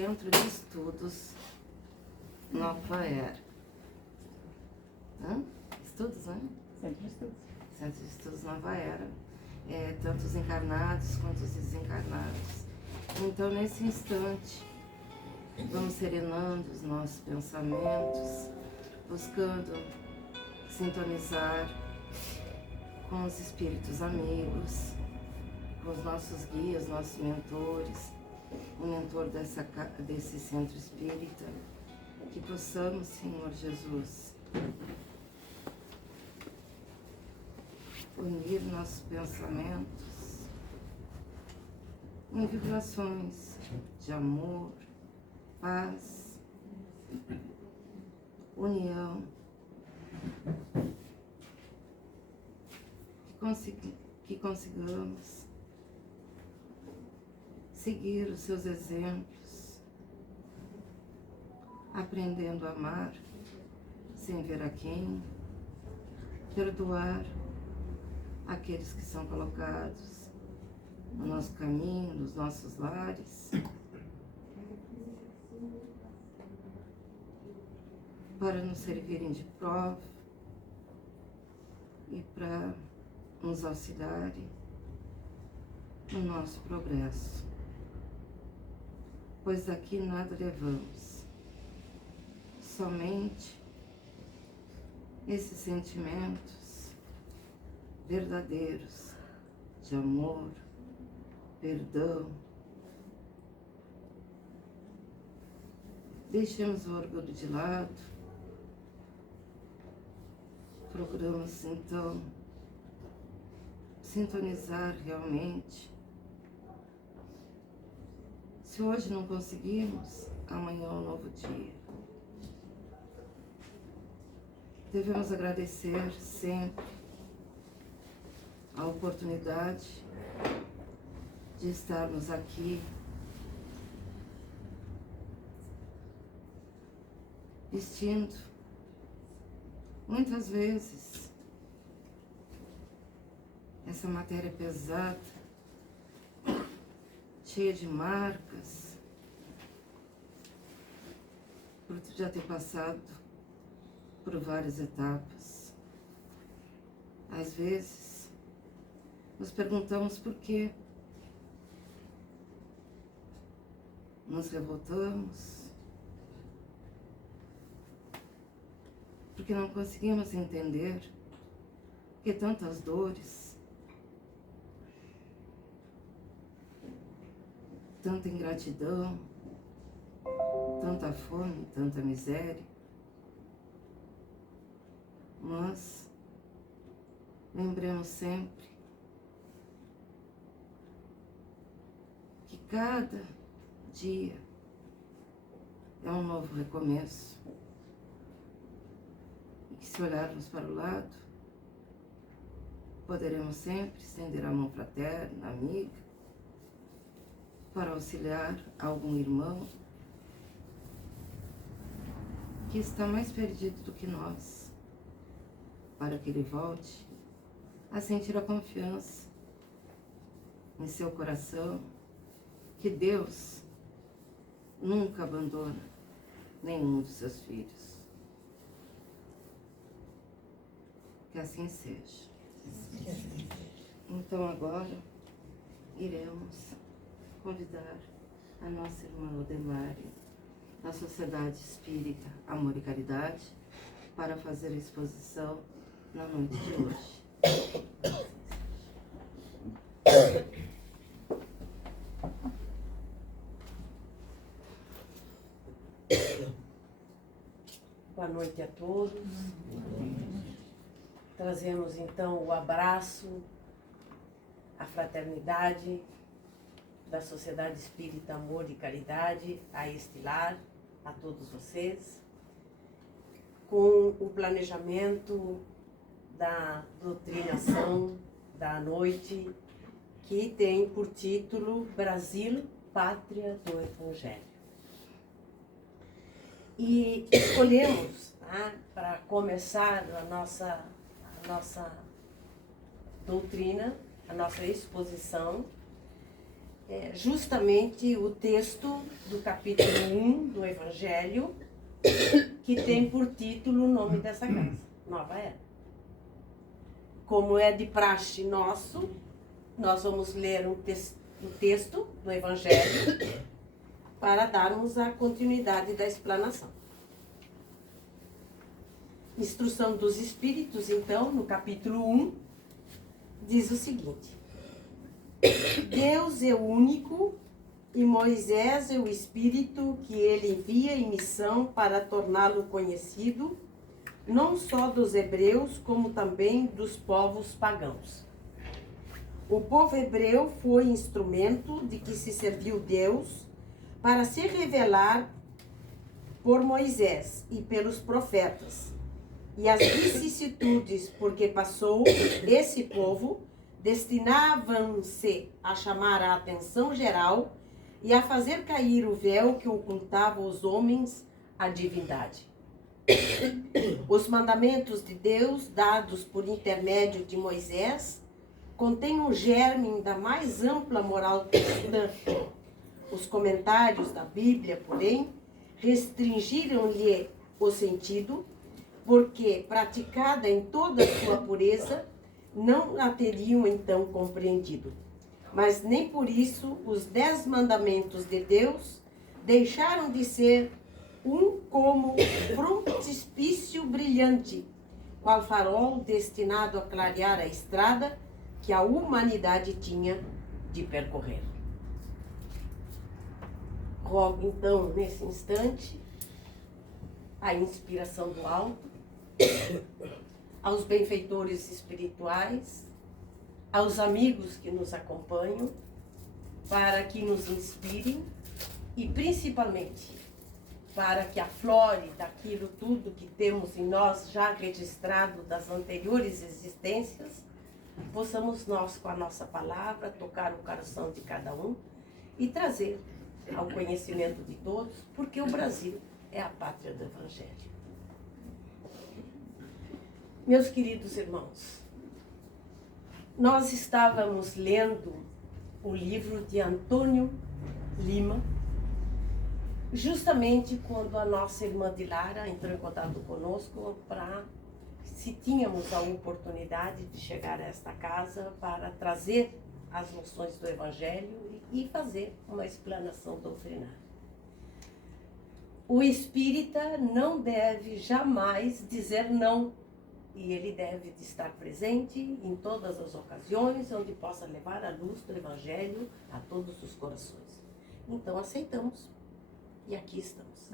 Centro de Estudos Nova Era. Estudos, né? Centro de Estudos. Centro de Estudos Nova Era. Tanto os encarnados quanto os desencarnados. Então, nesse instante, vamos serenando os nossos pensamentos, buscando sintonizar com os espíritos amigos, com os nossos guias, nossos mentores, o mentor desse centro espírita, que possamos, Senhor Jesus, unir nossos pensamentos em vibrações de amor, paz, união, que consigamos seguir os seus exemplos, aprendendo a amar sem ver a quem, perdoar aqueles que são colocados no nosso caminho, nos nossos lares, para nos servirem de prova e para nos auxiliarem no nosso progresso. Pois daqui nada levamos, somente esses sentimentos verdadeiros de amor, perdão. Deixemos o orgulho de lado, procuramos então sintonizar realmente. Se hoje não conseguirmos, amanhã é um novo dia. Devemos agradecer sempre a oportunidade de estarmos aqui, vestindo muitas vezes essa matéria pesada, cheia de marcas, por já ter passado por várias etapas. Às vezes, nos perguntamos por quê. Nos revoltamos, porque não conseguimos entender que tantas dores, tanta ingratidão, tanta fome, tanta miséria. Mas lembremos sempre que cada dia é um novo recomeço e que, se olharmos para o lado, poderemos sempre estender a mão fraterna, amiga, para auxiliar algum irmão que está mais perdido do que nós, para que ele volte a sentir a confiança em seu coração, que Deus nunca abandona nenhum dos seus filhos. Que assim seja. Então agora iremos convidar a nossa irmã Odemari, da Sociedade Espírita Amor e Caridade, para fazer a exposição na noite de hoje. Boa noite a todos. Trazemos então o abraço, a fraternidade da Sociedade Espírita Amor e Caridade a este lar, a todos vocês, com o planejamento da doutrinação da noite, que tem por título Brasil, Pátria do Evangelho. E escolhemos, para começar a nossa doutrina, a nossa exposição, justamente o texto do capítulo 1 do Evangelho, que tem por título o nome dessa casa, Nova Era. Como é de praxe nosso, nós vamos ler o texto do Evangelho para darmos a continuidade da explanação. Instrução dos Espíritos, então, no capítulo 1, diz o seguinte: Deus é o único e Moisés é o Espírito que ele envia em missão para torná-lo conhecido, não só dos hebreus, como também dos povos pagãos. O povo hebreu foi instrumento de que se serviu Deus para se revelar por Moisés e pelos profetas. E as vicissitudes por que passou esse povo destinavam-se a chamar a atenção geral e a fazer cair o véu que ocultava aos homens a divindade. Os mandamentos de Deus, dados por intermédio de Moisés, contêm um germe da mais ampla moral cristã. Os comentários da Bíblia, porém, restringiram-lhe o sentido, porque, praticada em toda a sua pureza, não a teriam então compreendido. Mas nem por isso os 10 mandamentos de Deus deixaram de ser como frontispício brilhante, qual farol destinado a clarear a estrada que a humanidade tinha de percorrer. Rogo então, nesse instante, a inspiração do alto, aos benfeitores espirituais, aos amigos que nos acompanham, para que nos inspirem e, principalmente, para que aflore daquilo tudo que temos em nós já registrado das anteriores existências, possamos nós, com a nossa palavra, tocar o coração de cada um e trazer ao conhecimento de todos, porque o Brasil é a pátria do Evangelho. Meus queridos irmãos, nós estávamos lendo o livro de Antônio Lima, justamente quando a nossa irmã Dilara entrou em contato conosco para se tínhamos a oportunidade de chegar a esta casa para trazer as noções do Evangelho e fazer uma explanação doutrinária. O espírita não deve jamais dizer não, e ele deve estar presente em todas as ocasiões onde possa levar a luz do Evangelho a todos os corações. Então aceitamos e aqui estamos.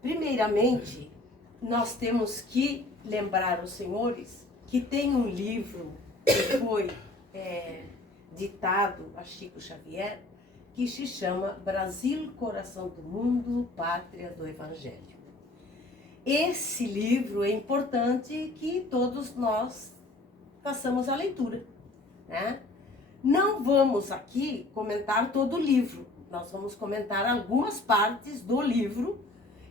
Primeiramente, nós temos que lembrar os senhores que tem um livro que foi ditado a Chico Xavier, que se chama Brasil, Coração do Mundo, Pátria do Evangelho. Esse livro é importante que todos nós façamos a leitura, né? Não vamos aqui comentar todo o livro, nós vamos comentar algumas partes do livro,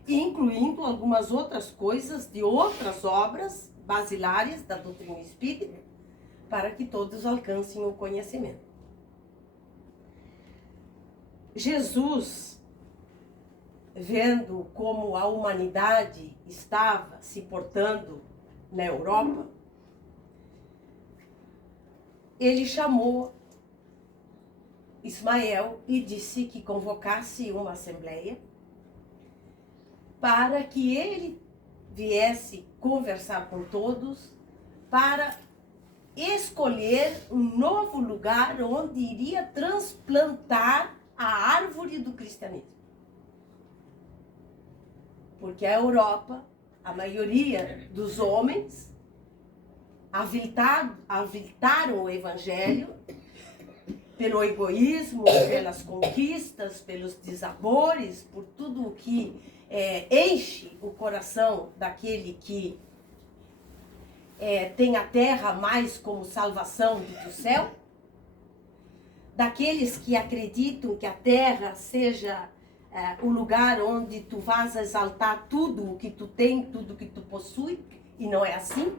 incluindo algumas outras coisas de outras obras basilares da doutrina espírita, para que todos alcancem o conhecimento. Jesus, vendo como a humanidade estava se portando na Europa, ele chamou Ismael e disse que convocasse uma assembleia para que ele viesse conversar com todos para escolher um novo lugar onde iria transplantar a árvore do cristianismo. Porque a Europa, a maioria dos homens, aviltaram o Evangelho pelo egoísmo, pelas conquistas, pelos desabores, por tudo o que enche o coração daquele que tem a terra mais como salvação do que o céu, daqueles que acreditam que a terra seja o lugar onde tu vas exaltar tudo o que tu tem, tudo o que tu possui, e não é assim.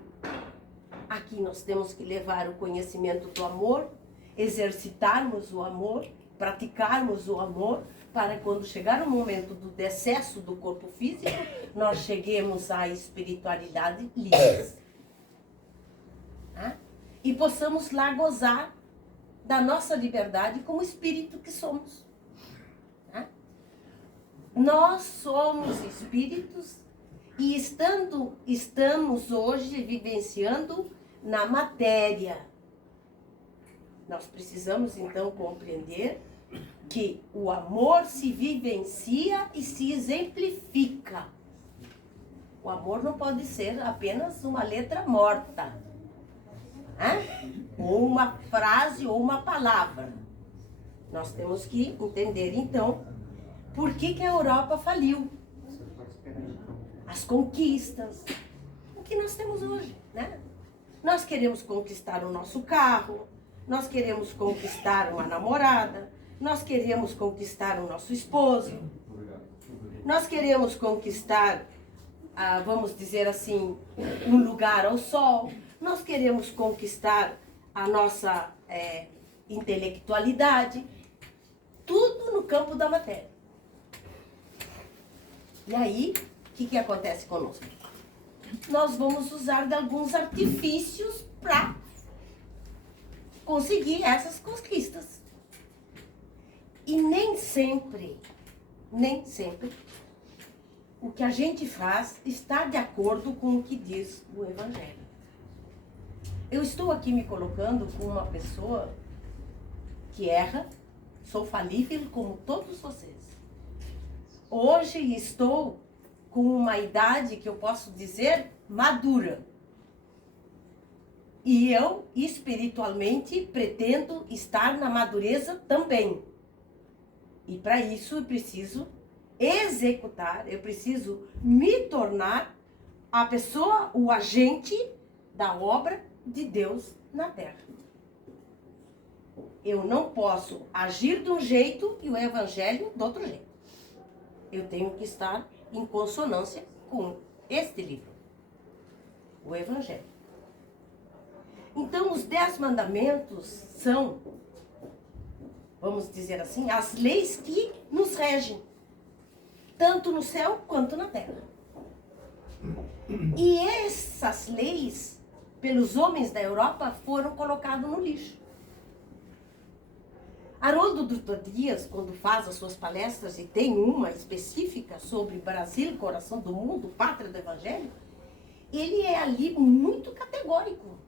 Aqui nós temos que levar o conhecimento do amor exercitarmos o amor, praticarmos o amor, para quando chegar o momento do decesso do corpo físico, nós cheguemos à espiritualidade livres. Tá? E possamos lá gozar da nossa liberdade como espírito que somos. Tá? Nós somos espíritos e estamos hoje vivenciando na matéria. Nós precisamos então compreender que o amor se vivencia e se exemplifica. O amor não pode ser apenas uma letra morta, né? Ou uma frase ou uma palavra. Nós temos que entender então por que a Europa faliu. As conquistas, o que nós temos hoje, né? Nós queremos conquistar o nosso carro, nós queremos conquistar uma namorada, nós queremos conquistar o nosso esposo, nós queremos conquistar, vamos dizer assim, um lugar ao sol, nós queremos conquistar a nossa intelectualidade, tudo no campo da matéria. E aí, o que acontece conosco? Nós vamos usar de alguns artifícios para conseguir essas conquistas. E nem sempre, o que a gente faz está de acordo com o que diz o Evangelho. Eu estou aqui me colocando com uma pessoa que erra, sou falível como todos vocês. Hoje estou com uma idade que eu posso dizer madura. E eu, espiritualmente, pretendo estar na madureza também. E para isso eu preciso executar, eu preciso me tornar a pessoa, o agente da obra de Deus na Terra. Eu não posso agir de um jeito e o Evangelho de outro jeito. Eu tenho que estar em consonância com este livro, o Evangelho. Então, os 10 mandamentos são, vamos dizer assim, as leis que nos regem, tanto no céu quanto na terra. E essas leis, pelos homens da Europa, foram colocadas no lixo. Haroldo Dutra Dias, quando faz as suas palestras, e tem uma específica sobre Brasil, coração do mundo, pátria do Evangelho, ele é ali muito categórico,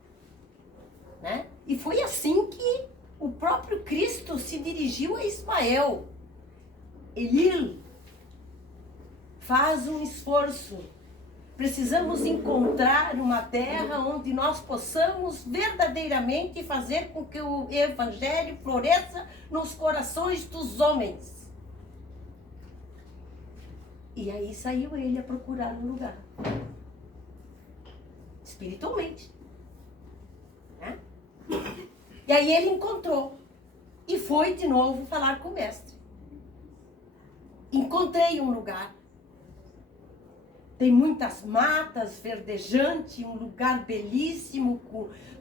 né? E foi assim que o próprio Cristo se dirigiu a Ismael. Elil, faz um esforço. Precisamos encontrar uma terra onde nós possamos verdadeiramente fazer com que o Evangelho floresça nos corações dos homens. E aí saiu ele a procurar um lugar. Espiritualmente. Né? E aí ele encontrou. E foi de novo falar com o mestre. Encontrei um lugar. Tem muitas matas, verdejante, um lugar belíssimo,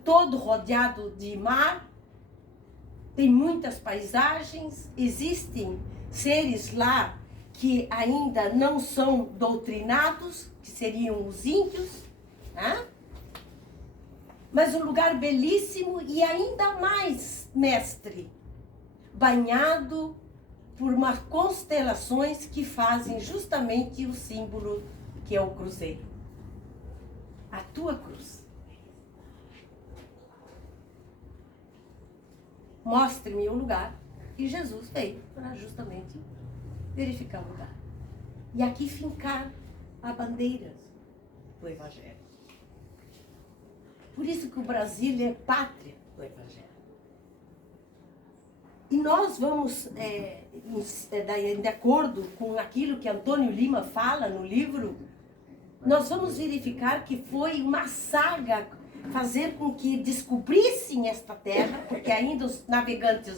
todo rodeado de mar. Tem muitas paisagens, existem seres lá que ainda não são doutrinados, que seriam os índios, né? Mas um lugar belíssimo e ainda mais, mestre, banhado por umas constelações que fazem justamente o símbolo que é o cruzeiro. A tua cruz. Mostre-me o lugar. E Jesus veio para justamente verificar o lugar. E aqui fincar a bandeira do Evangelho. Por isso que o Brasil é pátria do Evangelho. E nós vamos, de acordo com aquilo que Antônio Lima fala no livro, nós vamos verificar que foi uma saga fazer com que descobrissem esta terra, porque ainda os navegantes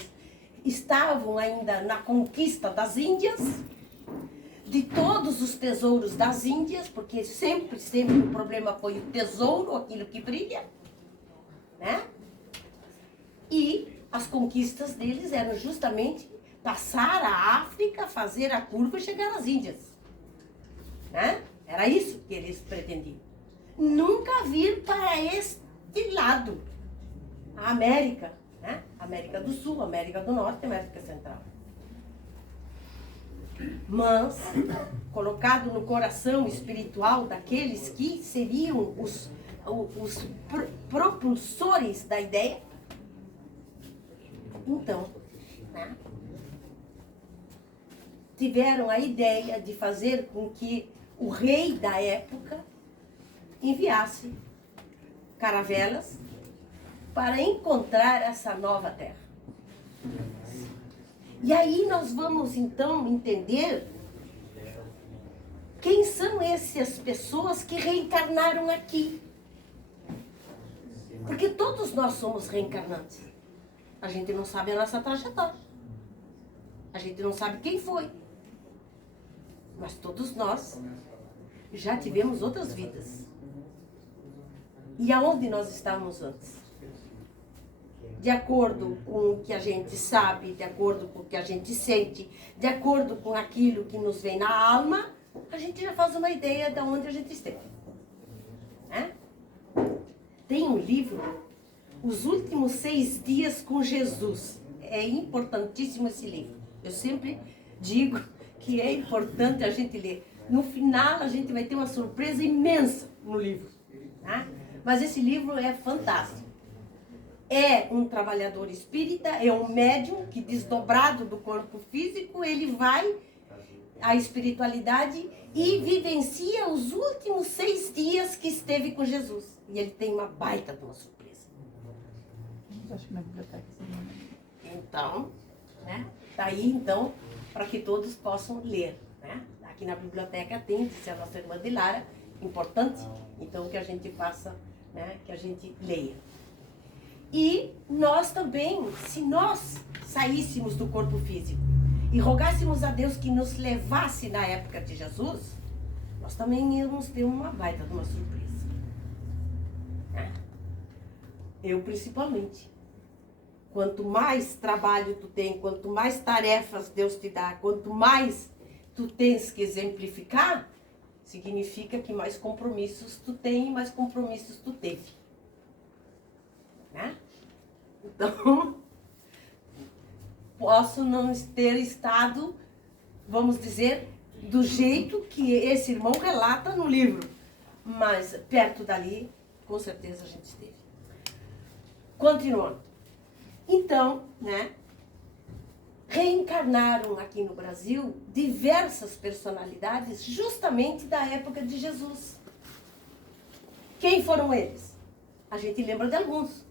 estavam ainda na conquista das Índias, de todos os tesouros das Índias, porque sempre o problema foi o tesouro, aquilo que brilha, né? E as conquistas deles eram justamente passar a África, fazer a curva e chegar às Índias. Né? Era isso que eles pretendiam. Nunca vir para este lado, a América, né? América do Sul, América do Norte, América Central. Mas, colocado no coração espiritual daqueles que seriam os propulsores da ideia, então, né, tiveram a ideia de fazer com que o rei da época enviasse caravelas para encontrar essa nova terra. E aí nós vamos então entender quem são essas pessoas que reencarnaram aqui. Porque todos nós somos reencarnantes. A gente não sabe a nossa trajetória. A gente não sabe quem foi. Mas todos nós já tivemos outras vidas. E aonde nós estávamos antes? De acordo com o que a gente sabe, de acordo com o que a gente sente, de acordo com aquilo que nos vem na alma, a gente já faz uma ideia de onde a gente esteve. Né? Tem um livro, Os Últimos 6 Dias com Jesus. É importantíssimo esse livro. Eu sempre digo que é importante a gente ler. No final, a gente vai ter uma surpresa imensa no livro. Tá? Mas esse livro é fantástico. É um trabalhador espírita, é um médium que, desdobrado do corpo físico, ele vai à espiritualidade e vivencia os últimos 6 dias que esteve com Jesus. E ele tem uma baita de uma surpresa. Acho que na biblioteca. Então, né? Tá aí, então, para que todos possam ler. Né? Aqui na biblioteca tem, disse a nossa irmã de Lara, importante, então que a gente faça, né? Que a gente leia. E nós também, se nós saíssemos do corpo físico e rogássemos a Deus que nos levasse na época de Jesus, nós também íamos ter uma baita de uma surpresa. Né? Eu principalmente. Quanto mais trabalho tu tem, quanto mais tarefas Deus te dá, quanto mais tu tens que exemplificar, significa que mais compromissos tu tem e mais compromissos tu teve. Né? Então, posso não ter estado, vamos dizer, do jeito que esse irmão relata no livro, mas perto dali, com certeza a gente esteve. Continuando. Então, né, reencarnaram aqui no Brasil diversas personalidades justamente da época de Jesus. Quem foram eles? A gente lembra de alguns.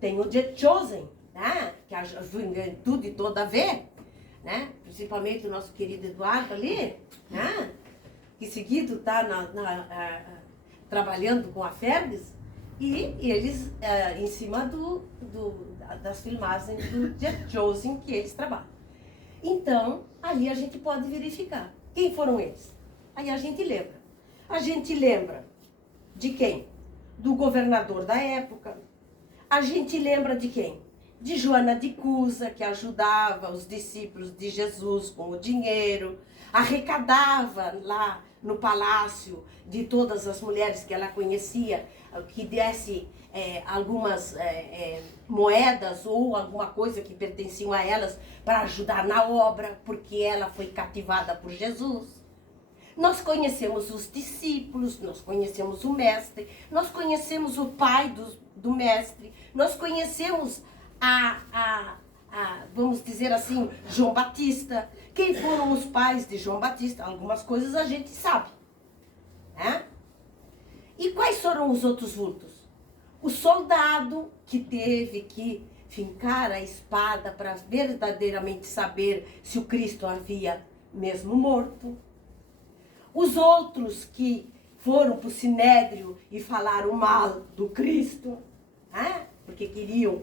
Tem o The Chosen, né, que a juventude toda vê, né, principalmente o nosso querido Eduardo ali, né, que seguido está trabalhando com a Ferdes, e eles, em cima das filmagens do The Chosen que eles trabalham. Então, ali a gente pode verificar. Quem foram eles? Aí a gente lembra. A gente lembra de quem? Do governador da época. A gente lembra de quem? De Joana de Cusa, que ajudava os discípulos de Jesus com o dinheiro, arrecadava lá no palácio de todas as mulheres que ela conhecia, que desse algumas moedas ou alguma coisa que pertenciam a elas para ajudar na obra, porque ela foi cativada por Jesus. Nós conhecemos os discípulos, nós conhecemos o mestre, nós conhecemos o pai do mestre, nós conhecemos vamos dizer assim, João Batista. Quem foram os pais de João Batista? Algumas coisas a gente sabe. Né? E quais foram os outros vultos? O soldado que teve que fincar a espada para verdadeiramente saber se o Cristo havia mesmo morto. Os outros que foram para o Sinédrio e falaram mal do Cristo, né? Porque queriam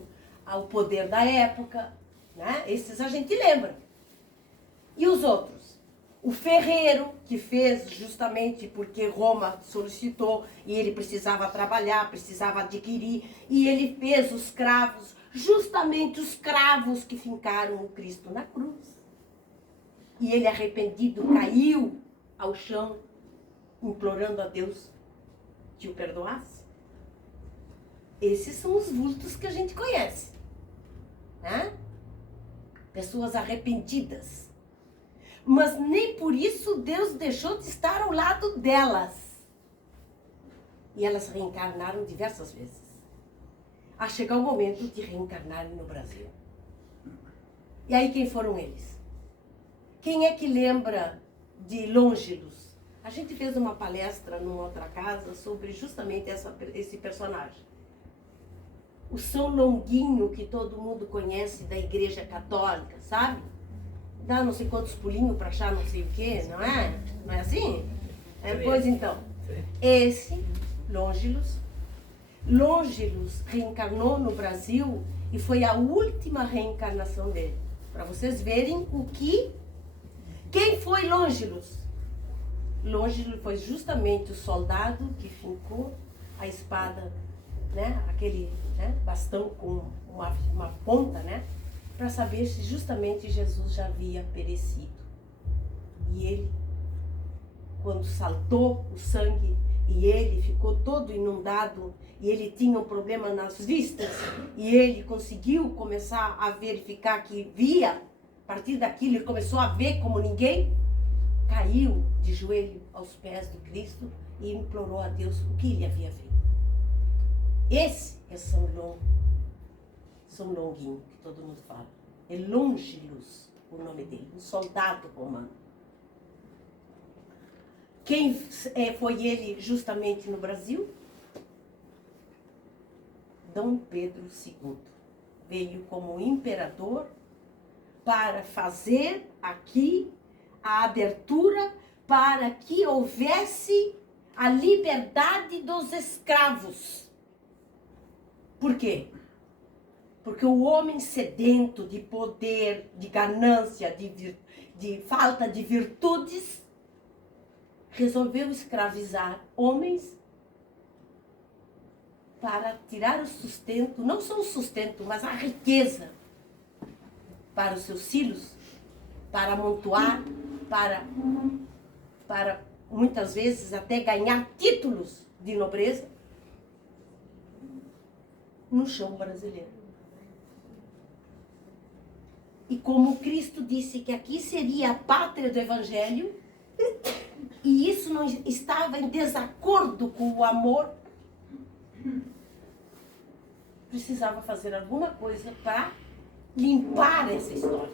o poder da época, né? Esses a gente lembra. E os outros? O ferreiro, que fez justamente porque Roma solicitou e ele precisava trabalhar, precisava adquirir, e ele fez os cravos justamente os cravos que fincaram o Cristo na cruz. E ele, arrependido, caiu ao chão, implorando a Deus que o perdoasse. Esses são os vultos que a gente conhece, né? Pessoas arrependidas. Mas nem por isso Deus deixou de estar ao lado delas. E elas reencarnaram diversas vezes. A chegar o momento de reencarnarem no Brasil. E aí quem foram eles? Quem é que lembra de Lôngilos? A gente fez uma palestra numa outra casa sobre justamente esse personagem. O São Longuinho, que todo mundo conhece da Igreja Católica, sabe? Dá não sei quantos pulinhos para achar não sei o quê, não é? Não é assim? Pois então, esse Lôngilos reencarnou no Brasil e foi a última reencarnação dele. Para vocês verem o que... Quem foi Lôngilos? Lôngilos foi justamente o soldado que fincou a espada, né? Aquele, né? Bastão com uma ponta, né? Para saber se justamente Jesus já havia perecido. E ele, quando saltou o sangue e ele ficou todo inundado e ele tinha um problema nas vistas e ele conseguiu começar a verificar que via, a partir daquilo ele começou a ver como ninguém, caiu de joelho aos pés de Cristo e implorou a Deus o que ele havia feito. Esse é São Longuinho, que todo mundo fala. É Lôngilos o nome dele, um soldado romano. Quem foi ele justamente no Brasil? Dom Pedro II. Veio como imperador para fazer aqui a abertura para que houvesse a liberdade dos escravos. Por quê? Porque o homem sedento de poder, de ganância, de falta de virtudes, resolveu escravizar homens para tirar o sustento, não só o sustento, mas a riqueza para os seus filhos, para amontoar, para muitas vezes até ganhar títulos de nobreza no chão brasileiro. E como Cristo disse que aqui seria a pátria do Evangelho, e isso não estava em desacordo com o amor, precisava fazer alguma coisa para limpar essa história.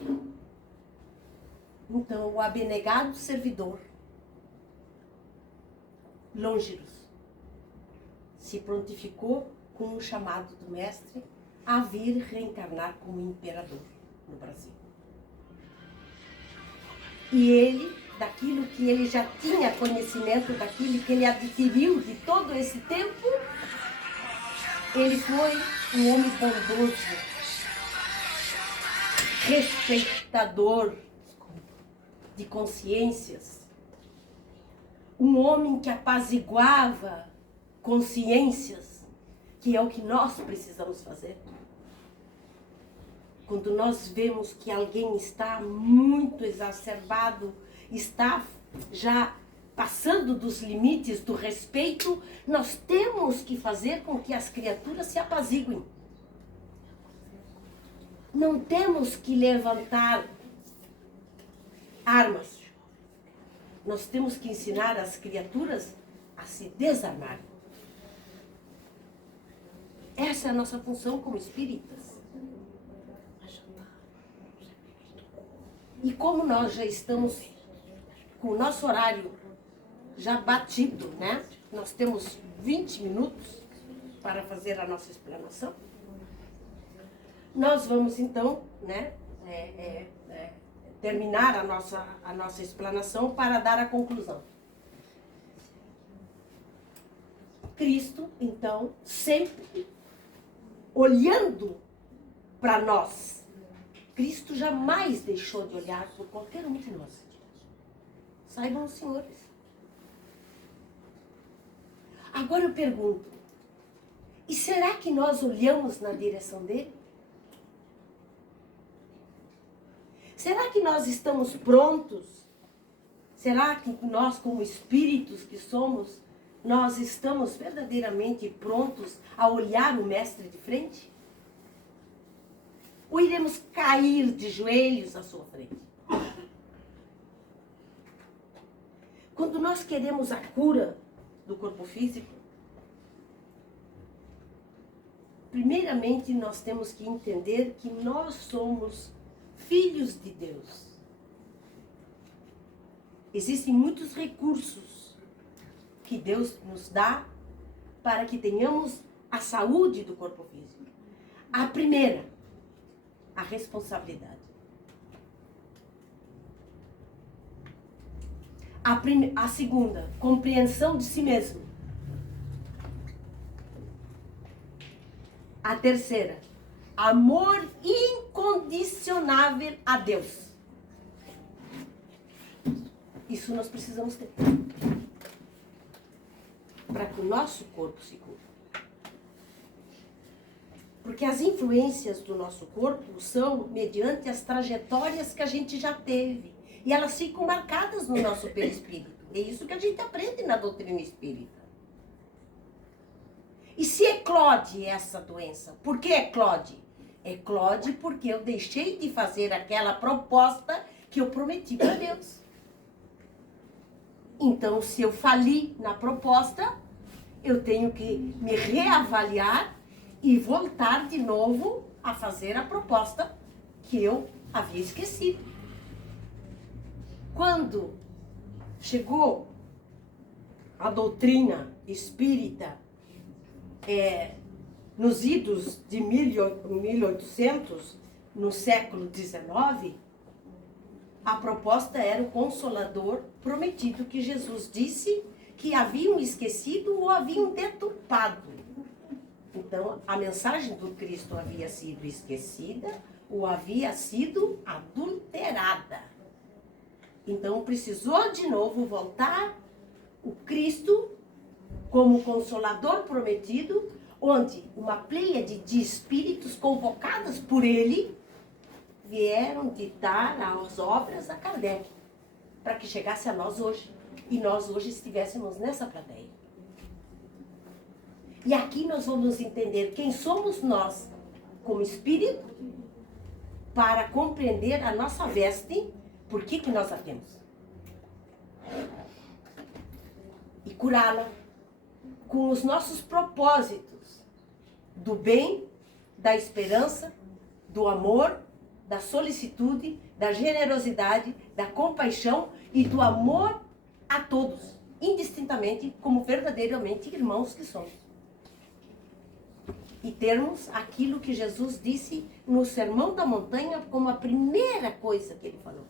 Então, o abnegado servidor, Lôngilos, se prontificou com o chamado do mestre a vir reencarnar como imperador no Brasil. E ele, daquilo que ele já tinha conhecimento, daquilo que ele adquiriu de todo esse tempo, ele foi um homem bondoso, respeitador de consciências, um homem que apaziguava consciências, que é o que nós precisamos fazer. Quando nós vemos que alguém está muito exacerbado, está já passando dos limites do respeito, nós temos que fazer com que as criaturas se apaziguem. Não temos que levantar armas. Nós temos que ensinar as criaturas a se desarmarem. Essa é a nossa função como espíritas. E como nós já estamos com o nosso horário já batido, né? Nós temos 20 minutos para fazer a nossa explanação. Nós vamos então, né, terminar a nossa explanação para dar a conclusão. Cristo, então, sempre olhando para nós. Cristo jamais deixou de olhar por qualquer um de nós. Saibam os senhores. Agora eu pergunto, e será que nós olhamos na direção dele? Será que nós estamos prontos? Será que nós, como espíritos que somos, nós estamos verdadeiramente prontos a olhar o Mestre de frente? Ou iremos cair de joelhos à sua frente? Quando nós queremos a cura do corpo físico, primeiramente nós temos que entender que nós somos filhos de Deus. Existem muitos recursos que Deus nos dá para que tenhamos a saúde do corpo físico. A primeira, a responsabilidade. A segunda, compreensão de si mesmo. A terceira, amor incondicionável a Deus. Isso nós precisamos ter. Para que o nosso corpo se cure. Porque as influências do nosso corpo são mediante as trajetórias que a gente já teve. E elas ficam marcadas no nosso perispírito. É isso que a gente aprende na doutrina espírita. E se eclode essa doença? Por que eclode? Eclode porque eu deixei de fazer aquela proposta que eu prometi para Deus. Então, se eu fali na proposta, eu tenho que me reavaliar e voltar de novo a fazer a proposta que eu havia esquecido. Quando chegou a doutrina espírita nos idos de 1800, no século XIX, a proposta era o Consolador prometido, que Jesus disse que haviam esquecido ou haviam deturpado. Então, a mensagem do Cristo havia sido esquecida ou havia sido adulterada. Então, precisou de novo voltar o Cristo como Consolador prometido, onde uma pleiade de espíritos convocadas por ele vieram ditar as obras a Kardec, para que chegasse a nós hoje. E nós hoje estivéssemos nessa plateia. E aqui nós vamos entender quem somos nós como espírito, para compreender a nossa veste, por que nós a temos. E curá-la com os nossos propósitos do bem, da esperança, do amor, da solicitude, da generosidade, da compaixão e do amor a todos, indistintamente, como verdadeiramente irmãos que somos. E termos aquilo que Jesus disse no Sermão da Montanha como a primeira coisa que ele falou.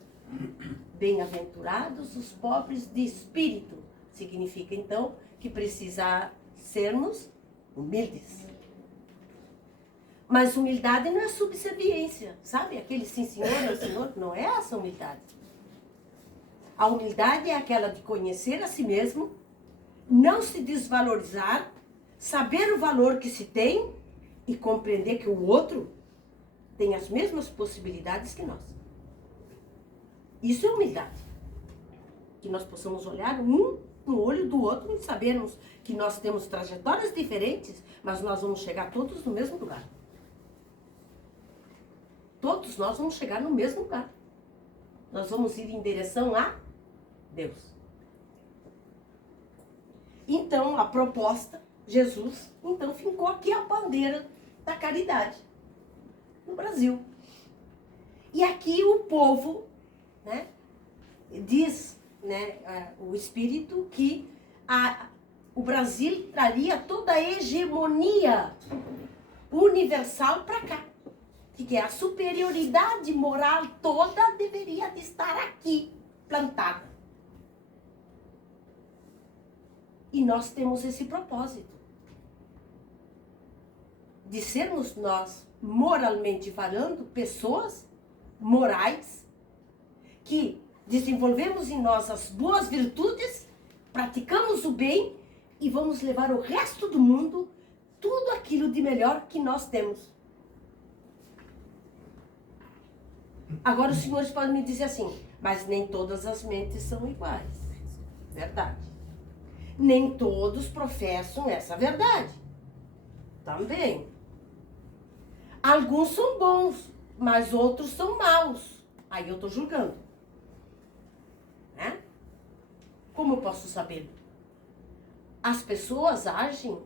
Bem-aventurados os pobres de espírito. Significa, então, que precisa sermos humildes. Mas humildade não é subserviência, sabe? Aquele sim senhor, não senhor, não é essa humildade. A humildade é aquela de conhecer a si mesmo, não se desvalorizar, saber o valor que se tem e compreender que o outro tem as mesmas possibilidades que nós. Isso é humildade. Que nós possamos olhar um no olho do outro e sabermos que nós temos trajetórias diferentes, mas nós vamos chegar todos no mesmo lugar. Todos nós vamos chegar no mesmo lugar. Nós vamos ir em direção a Deus. Então, a proposta, Jesus, então, fincou aqui a bandeira da caridade no Brasil. E aqui o povo, né, diz, né, o Espírito, que o Brasil traria toda a hegemonia universal para cá. Que a superioridade moral toda deveria de estar aqui, plantada. E nós temos esse propósito. De sermos nós, moralmente falando, pessoas morais, que desenvolvemos em nós as boas virtudes, praticamos o bem e vamos levar o resto do mundo tudo aquilo de melhor que nós temos. Agora os senhores podem me dizer assim, mas nem todas as mentes são iguais. Verdade. Nem todos professam essa verdade. Também. Alguns são bons, mas outros são maus. Aí eu estou julgando. Né? Como eu posso saber? As pessoas agem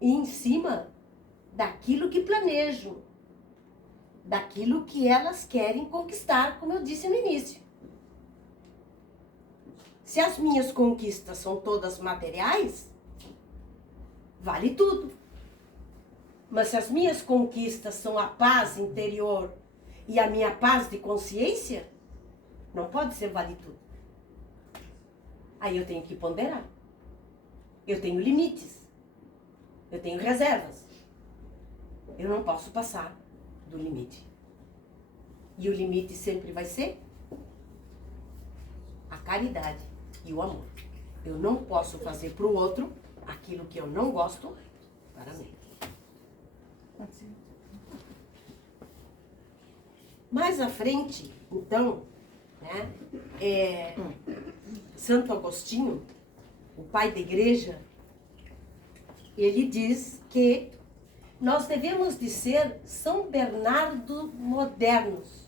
em cima daquilo que planejam, daquilo que elas querem conquistar, como eu disse no início. Se as minhas conquistas são todas materiais, vale tudo. Mas se as minhas conquistas são a paz interior e a minha paz de consciência, não pode ser vale tudo. Aí eu tenho que ponderar. Eu tenho limites. Eu tenho reservas. Eu não posso passar do limite. E o limite sempre vai ser a caridade e o amor. Eu não posso fazer para o outro aquilo que eu não gosto para mim. Mais à frente, então, né, Santo Agostinho, o pai da igreja, ele diz que nós devemos de ser São Bernardo modernos.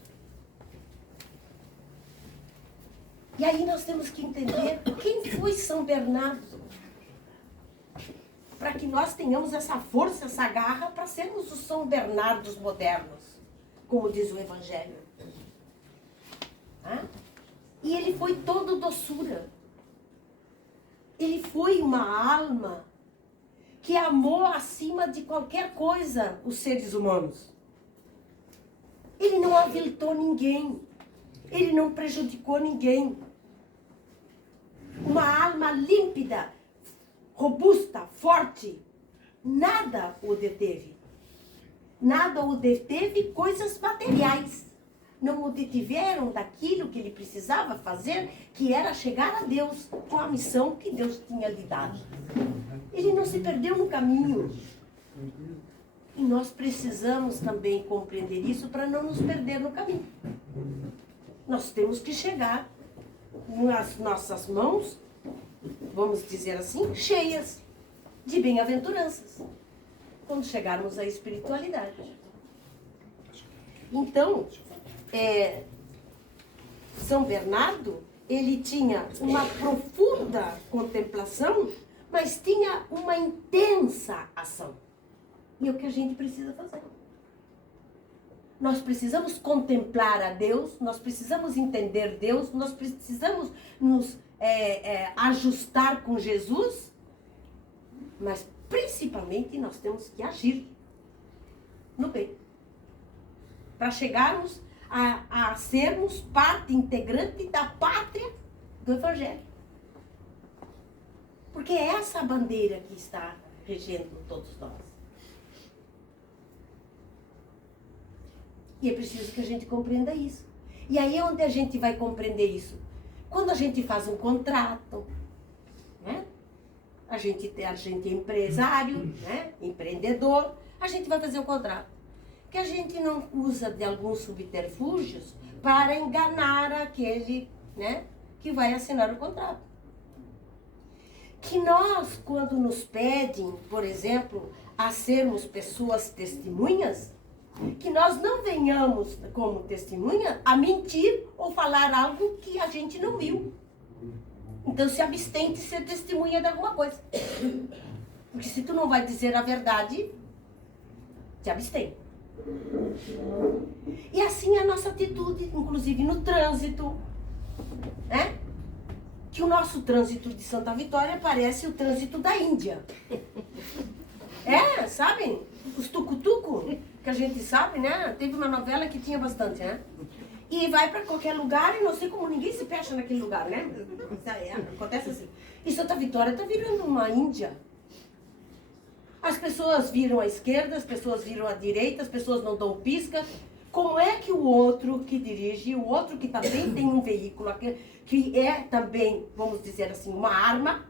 E aí nós temos que entender quem foi São Bernardo, para que nós tenhamos essa força, essa garra para sermos os São Bernardos modernos, como diz o Evangelho. E ele foi todo doçura. Ele foi uma alma que amou acima de qualquer coisa os seres humanos. Ele não aviltou ninguém. Ele não prejudicou ninguém. Uma alma límpida, robusta, forte. Nada o deteve. Nada o deteve coisas materiais. Não o detiveram daquilo que ele precisava fazer, que era chegar a Deus com a missão que Deus tinha lhe dado. Ele não se perdeu no caminho. E nós precisamos também compreender isso para não nos perder no caminho. Nós temos que chegar nas nossas mãos, vamos dizer assim, cheias de bem-aventuranças, quando chegarmos à espiritualidade. Então, São Bernardo, ele tinha uma profunda contemplação, mas tinha uma intensa ação. E é o que a gente precisa fazer. Nós precisamos contemplar a Deus, nós precisamos entender Deus, nós precisamos nos ajustar com Jesus, mas principalmente nós temos que agir no bem. Para chegarmos a sermos parte integrante da pátria do Evangelho. Porque é essa a bandeira que está regendo todos nós. E é preciso que a gente compreenda isso. E aí é onde a gente vai compreender isso? Quando a gente faz um contrato, né? A gente é empresário, né? Empreendedor, a gente vai fazer um contrato. Que a gente não usa de alguns subterfúgios para enganar aquele, né, que vai assinar o contrato. Que nós, quando nos pedem, por exemplo, a sermos pessoas testemunhas, que nós não venhamos como testemunha a mentir ou falar algo que a gente não viu. Então se abstém de ser testemunha de alguma coisa. Porque se tu não vai dizer a verdade, te abstém. E assim é a nossa atitude, inclusive no trânsito, né? Que o nosso trânsito de Santa Vitória parece o trânsito da Índia. Sabem? Os tucutuco, que a gente sabe, né? Teve uma novela que tinha bastante, né? E vai para qualquer lugar e não sei como ninguém se fecha naquele lugar, né? Acontece assim. E Santa Vitória está virando uma Índia. As pessoas viram à esquerda, as pessoas viram à direita, as pessoas não dão pisca. Como é que o outro que dirige, o outro que também tem um veículo, que é também, vamos dizer assim, uma arma,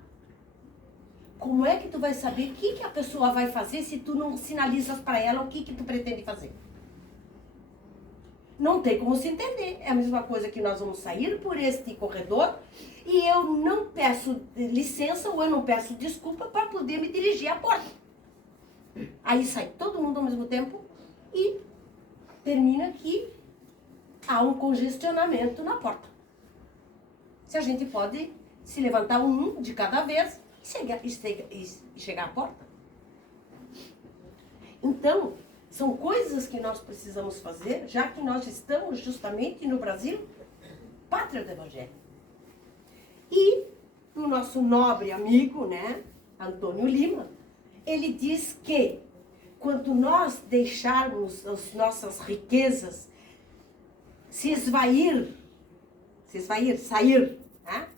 como é que tu vai saber o que a pessoa vai fazer se tu não sinalizas para ela o que tu pretende fazer? Não tem como se entender. É a mesma coisa que nós vamos sair por este corredor e eu não peço licença ou eu não peço desculpa para poder me dirigir à porta. Aí sai todo mundo ao mesmo tempo e termina que há um congestionamento na porta. Se a gente pode se levantar um de cada vez e chegar à porta. Então, são coisas que nós precisamos fazer, já que nós estamos justamente no Brasil, pátria do Evangelho. E o nosso nobre amigo, né, Antônio Lima, ele diz que quando nós deixarmos as nossas riquezas sair, né?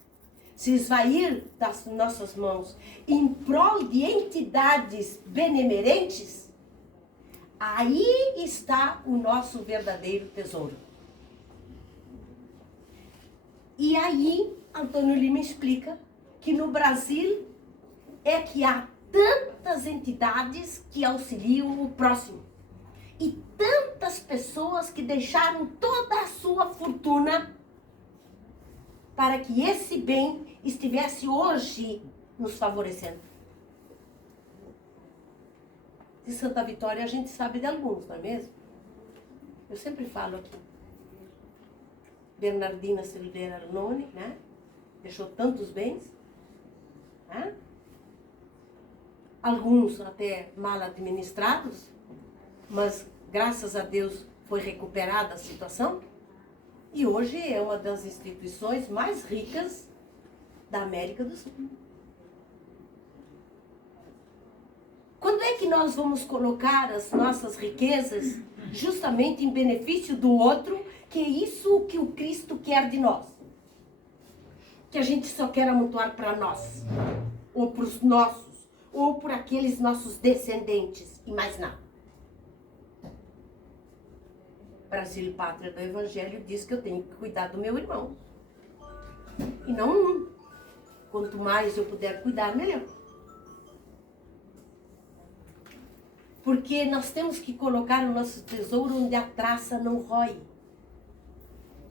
Se esvair das nossas mãos em prol de entidades benemerentes, aí está o nosso verdadeiro tesouro. E aí, Antônio Lima explica que no Brasil é que há tantas entidades que auxiliam o próximo. E tantas pessoas que deixaram toda a sua fortuna para que esse bem estivesse hoje nos favorecendo. De Santa Vitória a gente sabe de alguns, não é mesmo? Eu sempre falo aqui. Bernardina Silveira Arnone, né? Deixou tantos bens, né? Alguns até mal administrados, mas graças a Deus foi recuperada a situação. E hoje é uma das instituições mais ricas da América do Sul. Quando é que nós vamos colocar as nossas riquezas justamente em benefício do outro, que é isso que o Cristo quer de nós? Que a gente só quer amontoar para nós, ou para os nossos, ou por aqueles nossos descendentes, e mais nada. Brasil, pátria do Evangelho, diz que eu tenho que cuidar do meu irmão. E não um. Quanto mais eu puder cuidar, melhor. Porque nós temos que colocar o nosso tesouro onde a traça não rói.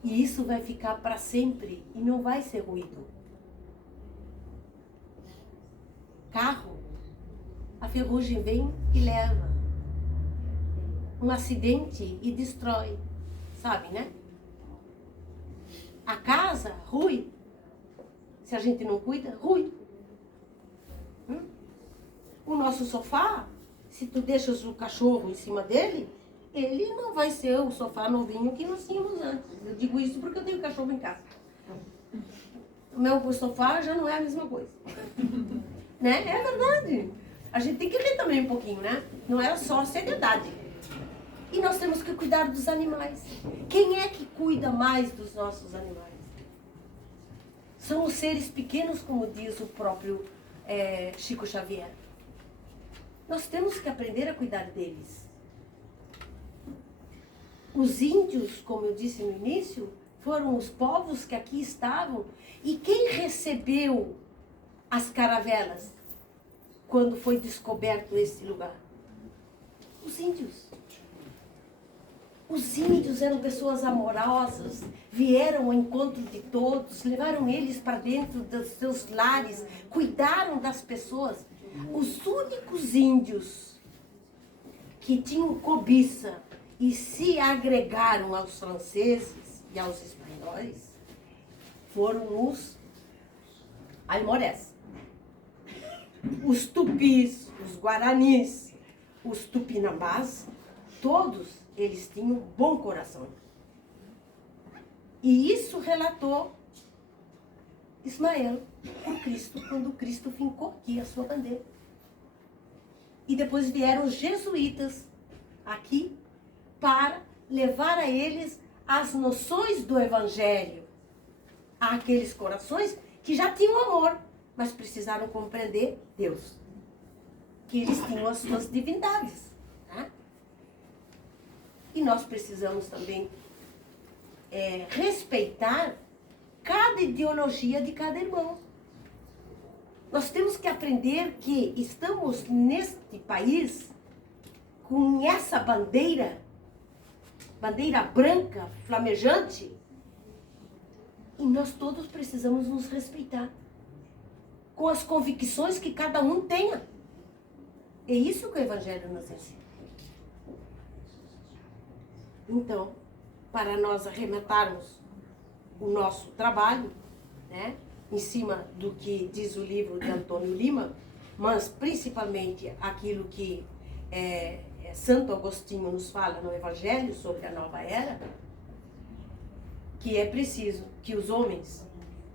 E isso vai ficar para sempre e não vai ser ruído. Carro, a ferrugem vem e leva. Um acidente e destrói, sabe, né? A casa, rui. Se a gente não cuida, rui. O nosso sofá, se tu deixas o cachorro em cima dele, ele não vai ser o sofá novinho que nós tínhamos antes. Eu digo isso porque eu tenho cachorro em casa. O meu sofá já não é a mesma coisa. Né? É verdade. A gente tem que rir também um pouquinho, né? Não é só a seriedade. E nós temos que cuidar dos animais. Quem é que cuida mais dos nossos animais? São os seres pequenos, como diz o próprio Chico Xavier. Nós temos que aprender a cuidar deles. Os índios, como eu disse no início, foram os povos que aqui estavam. E quem recebeu as caravelas quando foi descoberto esse lugar? Os índios. Os índios eram pessoas amorosas, vieram ao encontro de todos, levaram eles para dentro dos seus lares, cuidaram das pessoas. Os únicos índios que tinham cobiça e se agregaram aos franceses e aos espanhóis foram os aimorés. Os tupis, os guaranis, os tupinambás, todos eles tinham bom coração. E isso relatou Ismael por Cristo, quando Cristo fincou aqui a sua bandeira. E depois vieram os jesuítas aqui para levar a eles as noções do Evangelho. Àqueles corações que já tinham amor, mas precisaram compreender Deus. Que eles tinham as suas divindades. Né? E nós precisamos também respeitar cada ideologia de cada irmão. Nós temos que aprender que estamos neste país com essa bandeira bandeira branca, flamejante. E nós todos precisamos nos respeitar, com as convicções que cada um tenha. É isso que o Evangelho nos ensina. Então, para nós arrematarmos o nosso trabalho, né, em cima do que diz o livro de Antônio Lima, mas principalmente aquilo que Santo Agostinho nos fala no Evangelho sobre a nova era, que é preciso que os homens,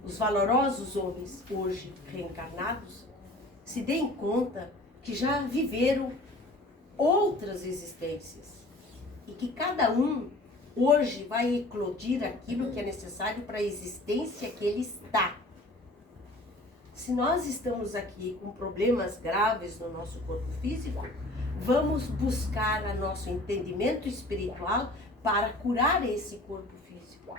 os valorosos homens hoje reencarnados, se deem conta que já viveram outras existências e que cada um hoje vai eclodir aquilo que é necessário para a existência que ele está. Se nós estamos aqui com problemas graves no nosso corpo físico, vamos buscar o nosso entendimento espiritual para curar esse corpo físico.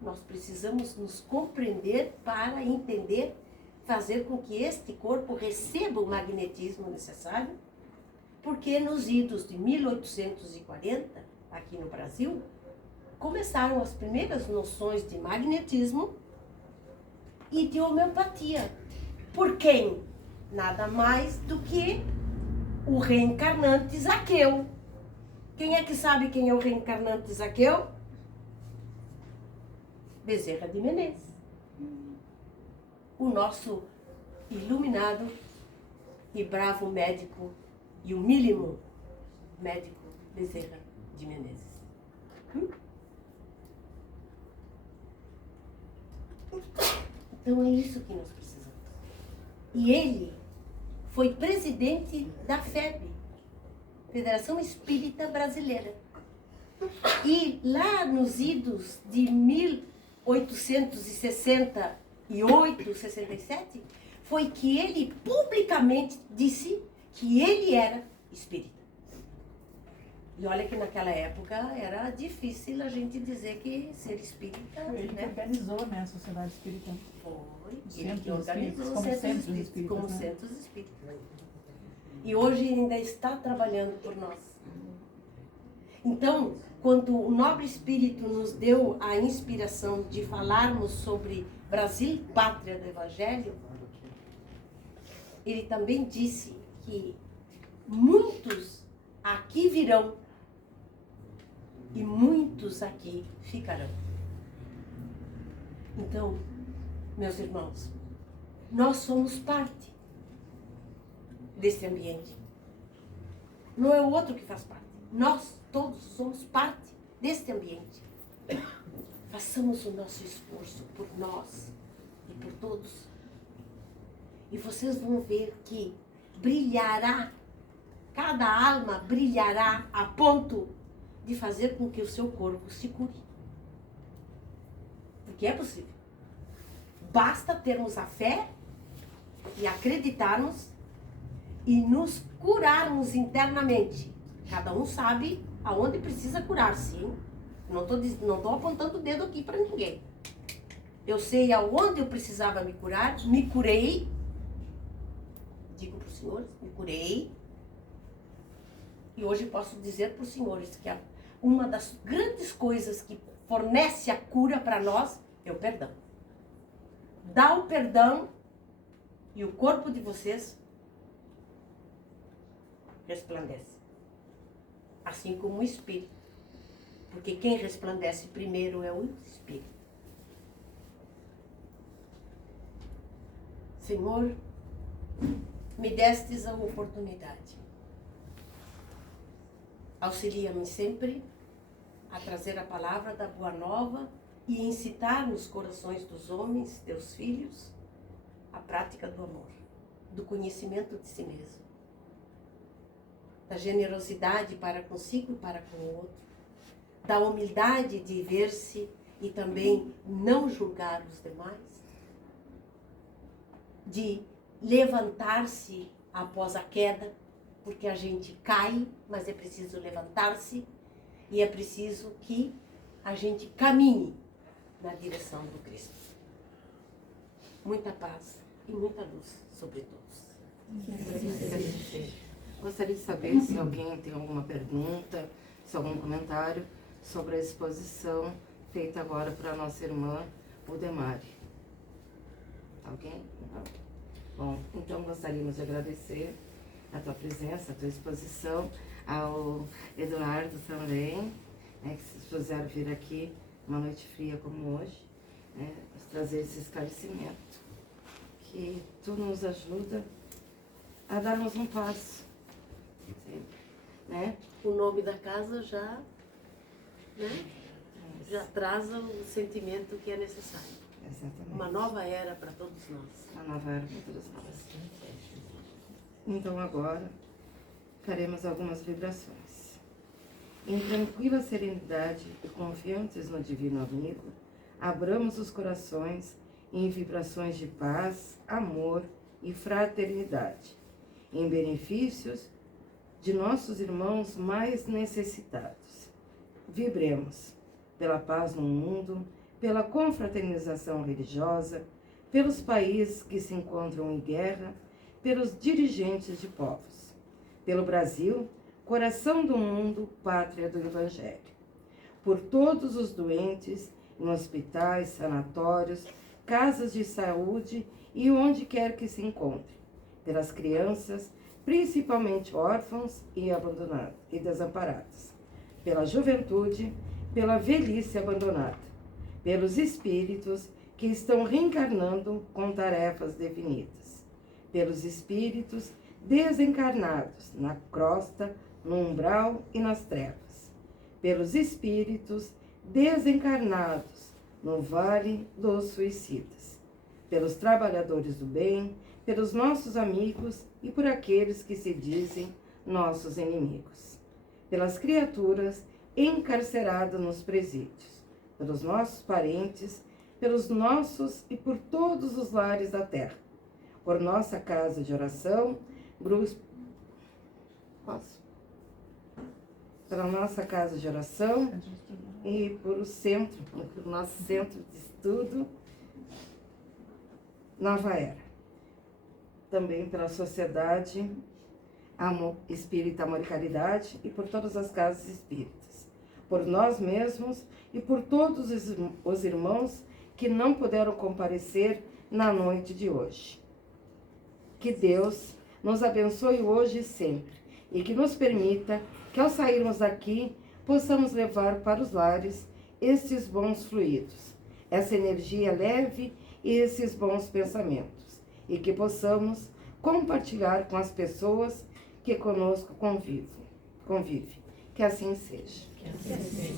Nós precisamos nos compreender para entender, fazer com que este corpo receba o magnetismo necessário, porque nos idos de 1840, aqui no Brasil, começaram as primeiras noções de magnetismo e de homeopatia. Por quem? Nada mais do que o reencarnante Zaqueu. Quem é que sabe quem é o reencarnante Zaqueu? Bezerra de Menezes. O nosso iluminado e bravo médico e humílimo médico Bezerra de Menezes. Então é isso que nós precisamos. E ele foi presidente da FEB, Federação Espírita Brasileira. E lá nos idos de 1868, 67, foi que ele publicamente disse que ele era espírita. E olha que naquela época era difícil a gente dizer que ser espírita... Ele que organizou, né, a Sociedade Espírita. Foi, ele Centros que organizou espíritas, como centros espíritas, como né? centros espíritas. E hoje ainda está trabalhando por nós. Então, quando o nobre espírito nos deu a inspiração de falarmos sobre Brasil, pátria do Evangelho, ele também disse que muitos aqui virão e muitos aqui ficarão. Então, meus irmãos, nós somos parte desse ambiente. Não é o outro que faz parte. Nós todos somos parte deste ambiente. Façamos o nosso esforço por nós e por todos. E vocês vão ver que brilhará, cada alma brilhará a ponto de fazer com que o seu corpo se cure. Porque é possível. Basta termos a fé e acreditarmos e nos curarmos internamente. Cada um sabe aonde precisa curar-se, hein? Não estou apontando o dedo aqui para ninguém. Eu sei aonde eu precisava me curar, me curei. Digo para os senhores, me curei. E hoje posso dizer para os senhores que uma das grandes coisas que fornece a cura para nós é o perdão. Dá o perdão e o corpo de vocês resplandece. Assim como o espírito. Porque quem resplandece primeiro é o espírito. Senhor, me destes a oportunidade. Auxilia-me sempre a trazer a palavra da Boa Nova e incitar nos corações dos homens, teus filhos, a prática do amor, do conhecimento de si mesmo, da generosidade para consigo e para com o outro, da humildade de ver-se e também não julgar os demais, de levantar-se após a queda, porque a gente cai, mas é preciso levantar-se e é preciso que a gente caminhe na direção do Cristo. Muita paz e muita luz sobre todos. Gostaria de saber se alguém tem alguma pergunta, se algum comentário sobre a exposição feita agora para a nossa irmã Udemari. Alguém? Não? Bom, então gostaríamos de agradecer a tua presença, a tua exposição, ao Eduardo também, né, que se puseram vir aqui uma noite fria como hoje, né, trazer esse esclarecimento, que tu nos ajuda a darmos um passo, sempre, né? O nome da casa já, né, já traz o sentimento que é necessário. Exatamente. Uma nova era para todos nós. Uma nova era para todos nós. Então agora faremos algumas vibrações. Em tranquila serenidade e confiantes no Divino Amigo, abramos os corações em vibrações de paz, amor e fraternidade, em benefícios de nossos irmãos mais necessitados. Vibremos pela paz no mundo, pela confraternização religiosa, pelos países que se encontram em guerra, pelos dirigentes de povos, pelo Brasil, coração do mundo, pátria do Evangelho, por todos os doentes em hospitais, sanatórios, casas de saúde e onde quer que se encontre, pelas crianças, principalmente órfãos e abandonados e desamparados, pela juventude, pela velhice abandonada, pelos espíritos que estão reencarnando com tarefas definidas, pelos espíritos desencarnados na crosta, no umbral e nas trevas, pelos espíritos desencarnados no vale dos suicidas, pelos trabalhadores do bem, pelos nossos amigos e por aqueles que se dizem nossos inimigos, pelas criaturas encarceradas nos presídios, pelos nossos parentes, pelos nossos e por todos os lares da terra, por nossa casa de oração, pela nossa casa de oração e por o centro, pelo nosso centro de estudo, Nova Era. Também pela Sociedade Espírita Amor e Caridade e por todas as casas espíritas, por nós mesmos e por todos os irmãos que não puderam comparecer na noite de hoje. Que Deus nos abençoe hoje e sempre e que nos permita que ao sairmos daqui possamos levar para os lares estes bons fluidos, essa energia leve e esses bons pensamentos, e que possamos compartilhar com as pessoas que conosco convivem. Que assim seja. Que assim seja.